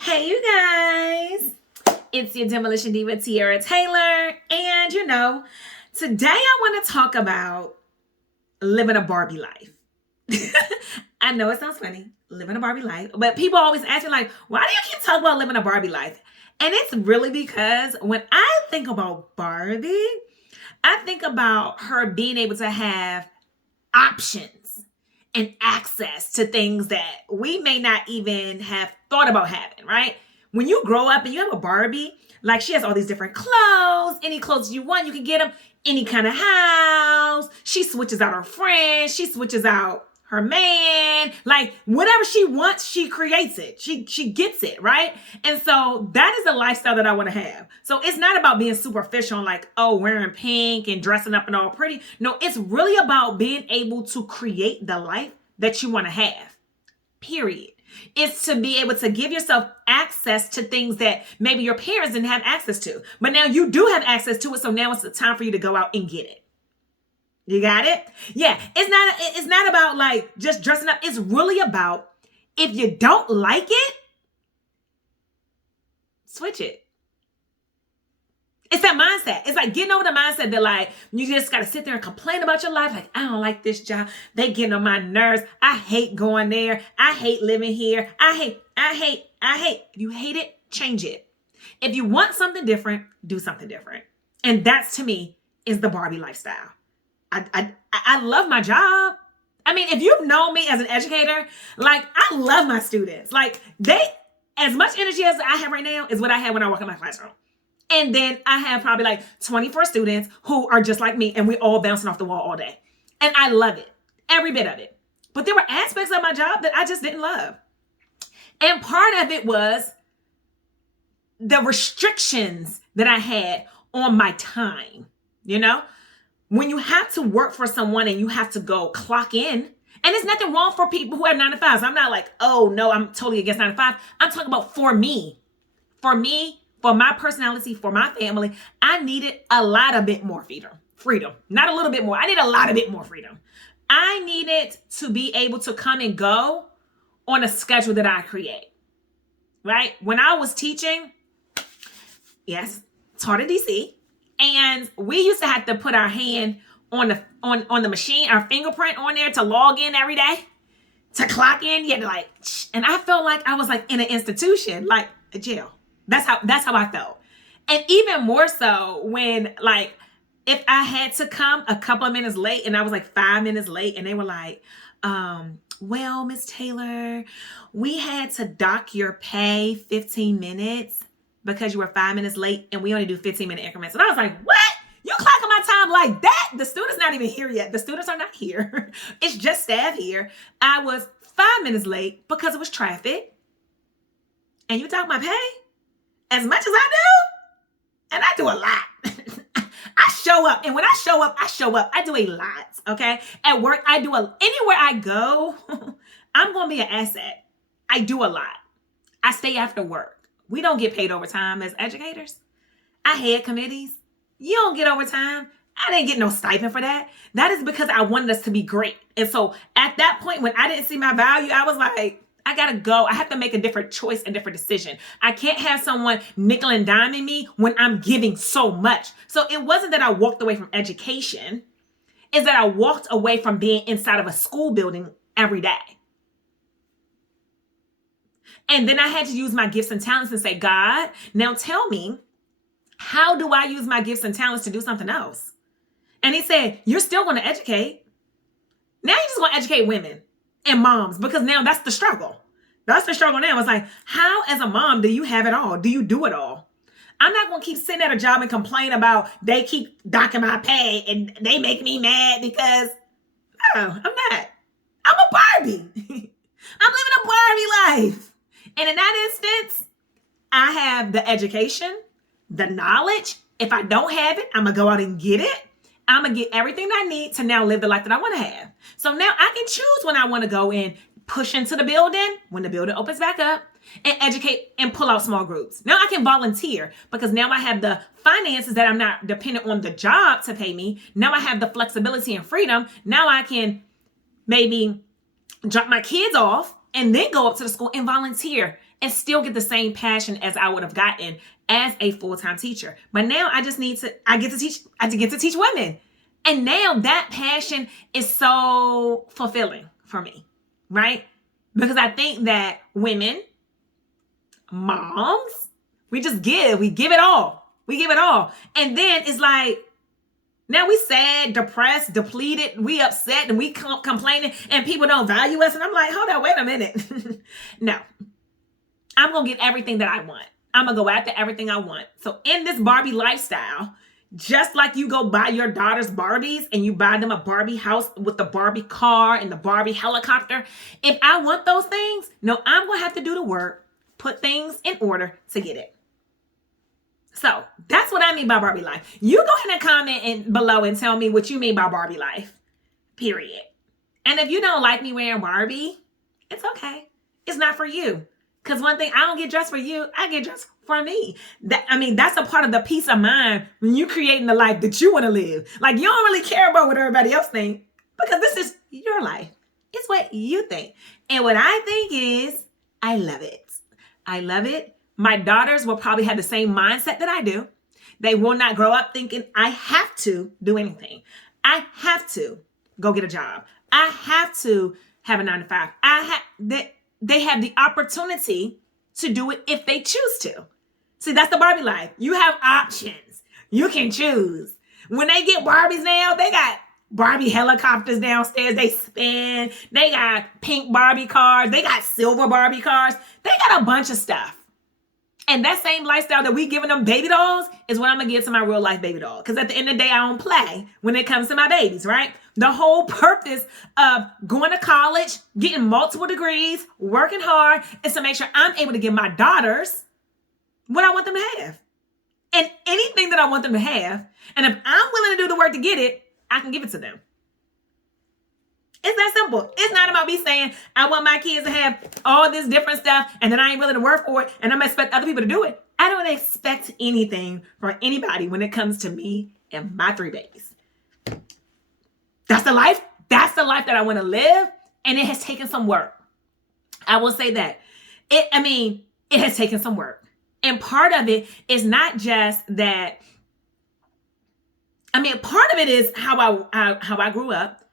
Hey, you guys. It's your Demolition Diva, Tiara Taylor. And today I want to talk about living a Barbie life. I know it sounds funny, living a Barbie life, but people always ask me, like, why do you keep talking about living a Barbie life? And it's really because when I think about Barbie, I think about her being able to have options and access to things that we may not even have thought about having, right? When you grow up and you have a Barbie, like she has all these different clothes, any clothes you want, you can get them, any kind of house. She switches out her friends, she switches out her man, like whatever she wants, she creates it. She gets it, right? And so that is the lifestyle that I want to have. So it's not about being superficial, like, oh, wearing pink and dressing up and all pretty. No, it's really about being able to create the life that you want to have. Period. It's to be able to give yourself access to things that maybe your parents didn't have access to, but now you do have access to it. So now it's the time for you to go out and get it. You got it? Yeah. It's not about like just dressing up. It's really about, if you don't like it, switch it. It's that mindset. It's like getting over the mindset that like, you just got to sit there and complain about your life. Like, I don't like this job. They getting on my nerves. I hate going there. I hate living here. I hate. If you hate it, change it. If you want something different, do something different. And that's, to me, is the Barbie lifestyle. I love my job. I mean, if you've known me as an educator, like, I love my students. Like, as much energy as I have right now is what I had when I walk in my classroom. And then I have probably like 24 students who are just like me, and we're all bouncing off the wall all day. And I love it, every bit of it. But there were aspects of my job that I just didn't love. And part of it was the restrictions that I had on my time, When you have to work for someone and you have to go clock in, and there's nothing wrong for people who have 9 to 5s. I'm not like, oh no, I'm totally against 9 to 5. I'm talking about for me, for my personality, for my family, I needed a lot of bit more freedom. Not a little bit more. I need a lot of bit more freedom. I needed to be able to come and go on a schedule that I create, right? When I was teaching, yes, taught at DC. And we used to have to put our hand on the machine, our fingerprint on there to log in every day, to clock in. You had to like, and I felt like I was like in an institution, like a jail. That's how I felt. And even more so when, like, if I had to come a couple of minutes late and I was like 5 minutes late and they were like, well, Miss Taylor, we had to dock your pay 15 minutes because you were 5 minutes late and we only do 15-minute increments. And I was like, what? You clocking my time like that? The student's not even here yet. The students are not here. It's just staff here. I was 5 minutes late because it was traffic. And you dock my pay as much as I do? And I do a lot. I show up. And when I show up, I do a lot. Okay? At work, anywhere I go, I'm going to be an asset. I do a lot. I stay after work. We don't get paid overtime as educators. I head committees. You don't get overtime. I didn't get no stipend for that. That is because I wanted us to be great. And so at that point, when I didn't see my value, I was like, I got to go. I have to make a different choice and different decision. I can't have someone nickel and diming me when I'm giving so much. So it wasn't that I walked away from education. It's that I walked away from being inside of a school building every day. And then I had to use my gifts and talents and say, God, now tell me, how do I use my gifts and talents to do something else? And he said, you're still going to educate. Now you're just going to educate women and moms, because now that's the struggle. That's the struggle now. It's like, how as a mom do you have it all? Do you do it all? I'm not going to keep sitting at a job and complain about they keep docking my pay and they make me mad because, no, I'm not. I'm a Barbie. I'm living a Barbie life. And in that instance, I have the education, the knowledge. If I don't have it, I'm going to go out and get it. I'm going to get everything I need to now live the life that I want to have. So now I can choose when I want to go in, push into the building, when the building opens back up, and educate and pull out small groups. Now I can volunteer because now I have the finances that I'm not dependent on the job to pay me. Now I have the flexibility and freedom. Now I can maybe drop my kids off and then go up to the school and volunteer and still get the same passion as I would have gotten as a full-time teacher. But now I get to teach women. And now that passion is so fulfilling for me, right? Because I think that women, moms, we give it all. We give it all. And then it's like, now we sad, depressed, depleted, we upset, and we complaining, and people don't value us. And I'm like, hold on, wait a minute. No, I'm going to get everything that I want. I'm going to go after everything I want. So in this Barbie lifestyle, just like you go buy your daughter's Barbies and you buy them a Barbie house with the Barbie car and the Barbie helicopter, if I want those things, no, I'm going to have to do the work, put things in order to get it. So that's what I mean by Barbie life. You go ahead and comment below and tell me what you mean by Barbie life, period. And if you don't like me wearing Barbie, it's okay. It's not for you. Because one thing, I don't get dressed for you. I get dressed for me. That's a part of the peace of mind when you're creating the life that you want to live. Like, you don't really care about what everybody else thinks because this is your life. It's what you think. And what I think is, I love it. I love it. My daughters will probably have the same mindset that I do. They will not grow up thinking I have to do anything. I have to go get a job. I have to have a 9-to-5. They have the opportunity to do it if they choose to. See, that's the Barbie life. You have options. You can choose. When they get Barbies now, they got Barbie helicopters downstairs. They spin. They got pink Barbie cars. They got silver Barbie cars. They got a bunch of stuff. And that same lifestyle that we giving them baby dolls is what I'm going to give to my real life baby doll. Because at the end of the day, I don't play when it comes to my babies, right? The whole purpose of going to college, getting multiple degrees, working hard, is to make sure I'm able to give my daughters what I want them to have. And anything that I want them to have. And if I'm willing to do the work to get it, I can give it to them. It's that simple. It's not about me saying, I want my kids to have all this different stuff and then I ain't willing to work for it and I'm going to expect other people to do it. I don't expect anything from anybody when it comes to me and my 3 babies. That's the life. That's the life that I want to live. And it has taken some work. I will say that. It has taken some work. And part of it is not just that. Part of it is how I grew up.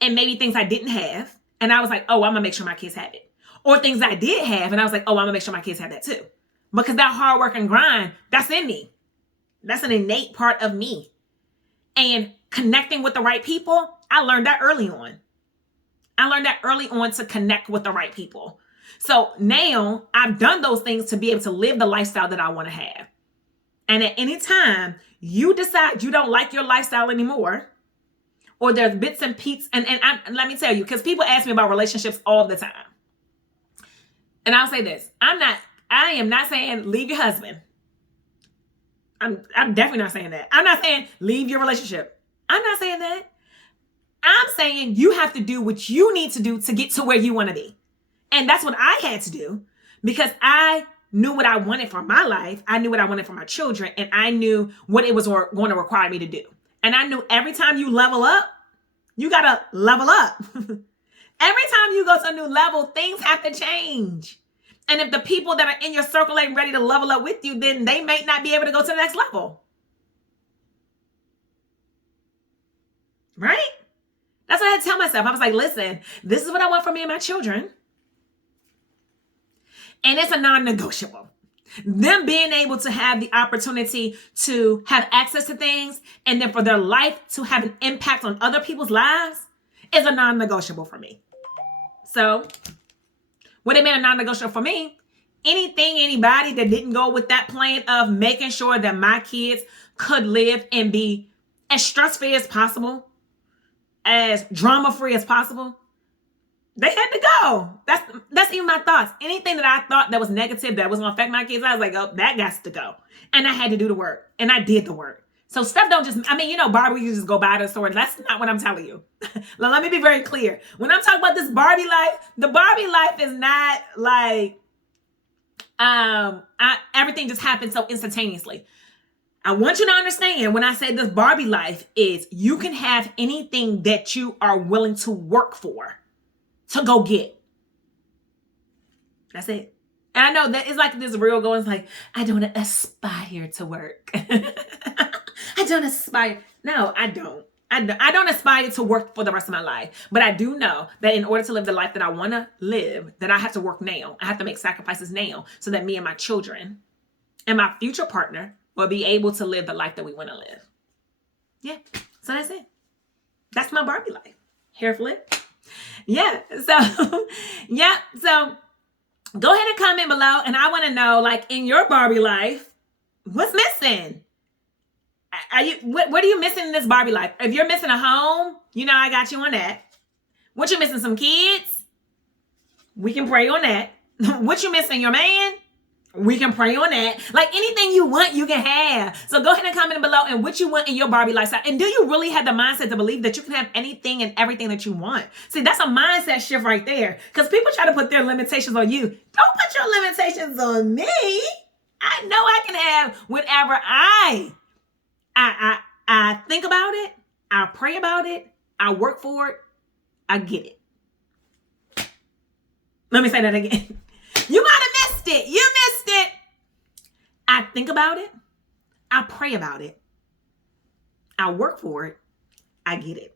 And maybe things I didn't have. And I was like, oh, I'm going to make sure my kids have it. Or things I did have. And I was like, oh, I'm going to make sure my kids have that too. Because that hard work and grind, that's in me. That's an innate part of me. And connecting with the right people, I learned that early on. I learned that early on to connect with the right people. So now I've done those things to be able to live the lifestyle that I want to have. And at any time you decide you don't like your lifestyle anymore, or there's bits and pieces. And let me tell you, because people ask me about relationships all the time. And I'll say this. I am not saying leave your husband. I'm definitely not saying that. I'm not saying leave your relationship. I'm not saying that. I'm saying you have to do what you need to do to get to where you want to be. And that's what I had to do because I knew what I wanted for my life. I knew what I wanted for my children. And I knew what it was going to require me to do. And I knew every time you level up, you got to level up. Every time you go to a new level, things have to change. And if the people that are in your circle ain't ready to level up with you, then they may not be able to go to the next level. Right? That's what I had to tell myself. I was like, listen, this is what I want for me and my children. And it's a non-negotiable. Them being able to have the opportunity to have access to things and then for their life to have an impact on other people's lives is a non-negotiable for me. So what it meant a non-negotiable for me, anybody that didn't go with that plan of making sure that my kids could live and be as stress-free as possible, as drama-free as possible, they had to go. That's even my thoughts. Anything that I thought that was negative, that was going to affect my kids, I was like, oh, that got to go. And I had to do the work. And I did the work. So stuff don't just, Barbie, you just go buy the store. That's not what I'm telling you. Let me be very clear. When I'm talking about this Barbie life, the Barbie life is not like everything just happens so instantaneously. I want you to understand when I say this Barbie life is you can have anything that you are willing to work for, to go get. That's it. And I know that it's like this real going, it's like, I don't aspire to work. I don't aspire. No, I don't. I don't aspire to work for the rest of my life. But I do know that in order to live the life that I want to live, that I have to work now. I have to make sacrifices now so that me and my children and my future partner will be able to live the life that we want to live. Yeah. So that's it. That's my Barbie life. Hair flip. Yeah. So, yeah. So go ahead and comment below. And I want to know, like, in your Barbie life, what's missing? What are you missing in this Barbie life? If you're missing a home, you know I got you on that. What you missing? Some kids? We can pray on that. What you missing? Your man? We can pray on that. Like, anything you want, you can have. So go ahead and comment below and what you want in your Barbie lifestyle. And do you really have the mindset to believe that you can have anything and everything that you want? See, that's a mindset shift right there. Because people try to put their limitations on you. Don't put your limitations on me. I know I can have whatever I think about it. I pray about it. I work for it. I get it. Let me say that again. You might have missed it. You missed it. I think about it. I pray about it. I work for it. I get it.